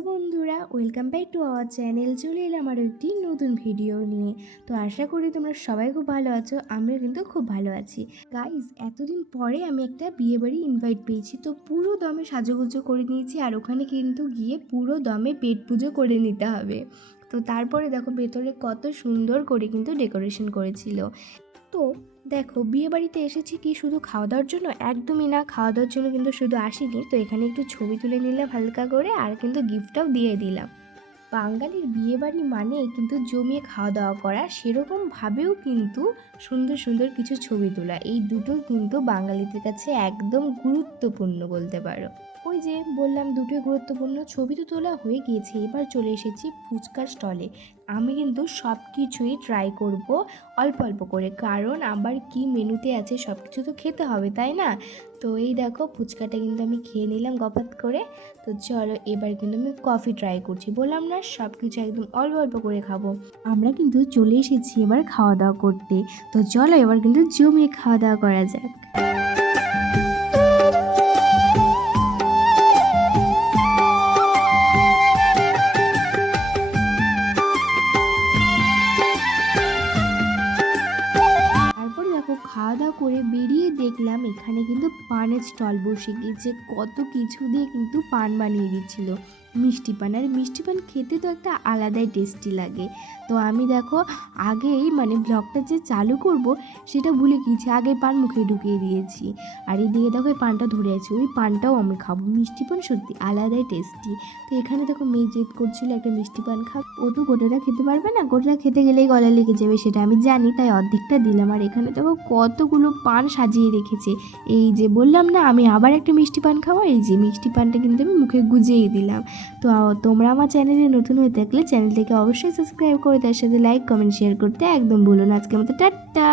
Hello বন্ধুরা, welcome back to our channel. চলে এলাম আরও একটি নতুন ভিডিও নিয়ে। তো আশা করি তোমরা সবাই খুব ভালো আছো, আমিও কিন্তু খুব ভালো আছি। গাইজ, এতদিন পরে আমি একটা বিয়েবাড়ি ইনভাইট পেয়েছি, তো পুরো দমে সাজুগুজু করে নিয়েছি। আর ওখানে কিন্তু গিয়ে পুরো দমে পেট পুজো করে নিতে হবে। তো তারপরে দেখো ভেতরে কত সুন্দর করে কিন্তু ডেকোরেশন করেছিল। তো দেখো, বিয়েবাড়িতে এসেছি কি শুধু খাওয়া দাওয়ার জন্য? একদমই না, খাওয়া দাওয়ার জন্য কিন্তু শুধু আসিনি। তো এখানে একটু ছবি তুলে নিলাম হালকা করে, আর কিন্তু গিফটটাও দিয়ে দিলাম। বাঙালির বিয়েবাড়ি মানে কিন্তু জমিয়ে খাওয়া দাওয়া করা, সেরকমভাবেও কিন্তু সুন্দর সুন্দর কিছু ছবি তোলা, এই দুটো কিন্তু বাঙালিদের কাছে একদম গুরুত্বপূর্ণ বলতে পারো। ওই যে বললাম দুটোই গুরুত্বপূর্ণ। ছবি তো তোলা হয়ে গিয়েছে, এবার চলে এসেছি ফুচকার স্টলে। আমি কিন্তু সব কিছুই ট্রাই করব অল্প অল্প করে, কারণ আবার কি মেনুতে আছে সব কিছু তো খেতে হবে, তাই না? তো এই দেখো ফুচকাটা কিন্তু আমি খেয়ে নিলাম গপাত করে। তো চলো এবার কিন্তু আমি কফি ট্রাই করছি। বললাম না সব কিছু একদম অল্প অল্প করে খাবো। আমরা কিন্তু চলে এসেছি এবার খাওয়া দাওয়া করতে। তো চলো এবার কিন্তু জমিয়ে খাওয়া দাওয়া করা যাক। তারপর দেখো খাওয়া দাওয়া করে বেরিয়ে দেখলাম এখানে কিন্তু পানের স্টল বসে গিয়েছে। কত কিছু দিয়ে কিন্তু পান বানিয়ে দিচ্ছিল, মিষ্টি পান। আর মিষ্টি পান খেতে তো একটা আলাদাই টেস্টি লাগে। তো আমি দেখো আগেই ব্লগটা যে চালু করব সেটা ভুলে গিয়েছি, আগে পান মুখে ঢুকিয়ে দিয়েছি। আর এদিকে দেখো এই পানটা ধরে আছে, ওই পানটাও আমি খাবো। মিষ্টি পান সত্যি আলাদাই টেস্টি। তো এখানে দেখো মেয়ে জেদ করছিল একটা মিষ্টি পান খাব। ও তো গোটাটা খেতে পারবে না, গোটাটা খেতে গেলেই গলা লেগে যাবে, সেটা আমি জানি, তাই অর্ধেকটা দিলাম। আর এখানে দেখো কতগুলো পান সাজিয়ে রেখেছে। এই যে বললাম না আমি আবার একটা মিষ্টি পান খাওয়া, এই যে মিষ্টি পানটা কিন্তু আমি মুখে গুজিয়ে দিলাম। তো তোমরা আমার চ্যানেলে নতুন হয়ে থাকলে চ্যানেলটাকে অবশ্যই সাবস্ক্রাইব করে তার সাথে লাইক কমেন্ট শেয়ার করতে একদম ভুলো না। আজকের মতো টাটা।